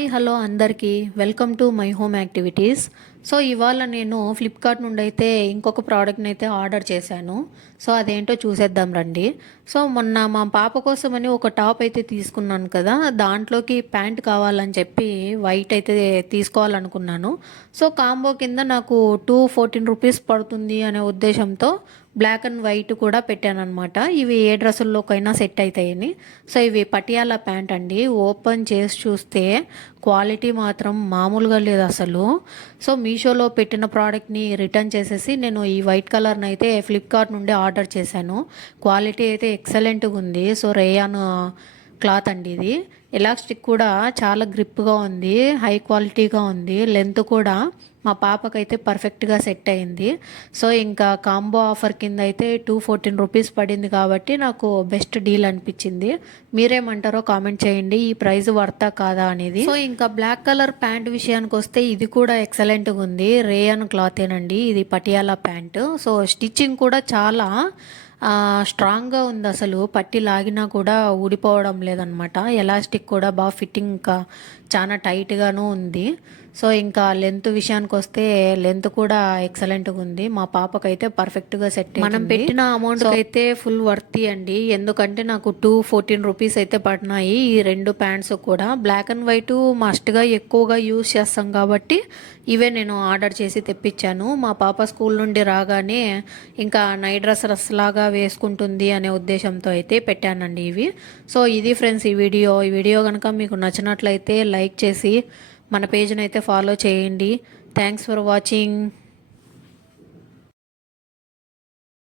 Hi hello అందరికీ welcome to my home activities. So ఇవాళ నేను ఫ్లిప్కార్ట్ నుండి అయితే ఇంకొక ప్రోడక్ట్ని అయితే ఆర్డర్ చేశాను. సో అదేంటో చూసేద్దాం రండి. సో మొన్న మా పాప కోసమని ఒక టాప్ అయితే తీసుకున్నాను కదా, దాంట్లోకి ప్యాంట్ కావాలని చెప్పి వైట్ అయితే తీసుకోవాలనుకున్నాను. సో కాంబో కింద నాకు 214 రూపీస్ పడుతుంది అనే ఉద్దేశంతో బ్లాక్ అండ్ వైట్ కూడా పెట్టాను అనమాట. ఇవి ఏ డ్రెస్సుల్లోకైనా సెట్ అవుతాయని. సో ఇవి పటియాలా ప్యాంట్ అండి. ఓపెన్ చేసి చూస్తే క్వాలిటీ మాత్రం మామూలుగా లేదు అసలు. సో మీషోలో పెట్టిన ప్రోడక్ట్ని రిటర్న్ చేసేసి నేను ఈ వైట్ కలర్ని అయితే ఫ్లిప్కార్ట్ నుండి ఆర్డర్ చేశాను. క్వాలిటీ అయితే ఎక్సలెంట్గా ఉంది. సో రేయాన్ క్లాత్ అండి ఇది. ఎలాస్టిక్ కూడా చాలా గ్రిప్గా ఉంది, హై క్వాలిటీగా ఉంది. లెంత్ కూడా మా పాపకైతే పర్ఫెక్ట్గా సెట్ అయింది. సో ఇంకా కాంబో ఆఫర్ కింద అయితే 214 రూపీస్ పడింది కాబట్టి నాకు బెస్ట్ డీల్ అనిపించింది. మీరేమంటారో కామెంట్ చేయండి, ఈ ప్రైస్ వర్తా కాదా అనేది. సో ఇంకా బ్లాక్ కలర్ ప్యాంట్ విషయానికి వస్తే ఇది కూడా ఎక్సలెంట్గా ఉంది. రేయన్ క్లాతేనండి ఇది, పటియాలా ప్యాంటు. సో స్టిచ్చింగ్ కూడా చాలా స్ట్రాంగ్గా ఉంది. అసలు పట్టి లాగినా కూడా ఊడిపోవడం లేదనమాట. ఎలాస్టిక్ కూడా బాగా ఫిట్టింగ్, ఇంకా చాలా టైట్గాను ఉంది. సో ఇంకా లెంత్ విషయానికి వస్తే లెంత్ కూడా ఎక్సలెంట్గా ఉంది. మా పాపకైతే పర్ఫెక్ట్గా సెట్. మనం పెట్టిన అమౌంట్కి అయితే ఫుల్ వర్తీ అండి. ఎందుకంటే నాకు 214 రూపీస్ అయితే పడినాయి ఈ రెండు ప్యాంట్స్ కూడా. బ్లాక్ అండ్ వైట్ మస్ట్గా ఎక్కువగా యూజ్ చేస్తాం కాబట్టి ఇవే నేను ఆర్డర్ చేసి తెప్పించాను. మా పాప స్కూల్ నుండి రాగానే ఇంకా నైట్ డ్రెస్ లాగా వేసుకుంటుంది అనే ఉద్దేశంతో అయితే పెట్టానండి ఇవి. సో ఇది ఫ్రెండ్స్ ఈ వీడియో కనుక మీకు నచ్చినట్లయితే లైక్ చేసి మన పేజ్ని అయితే ఫాలో చేయండి. Thanks for watching.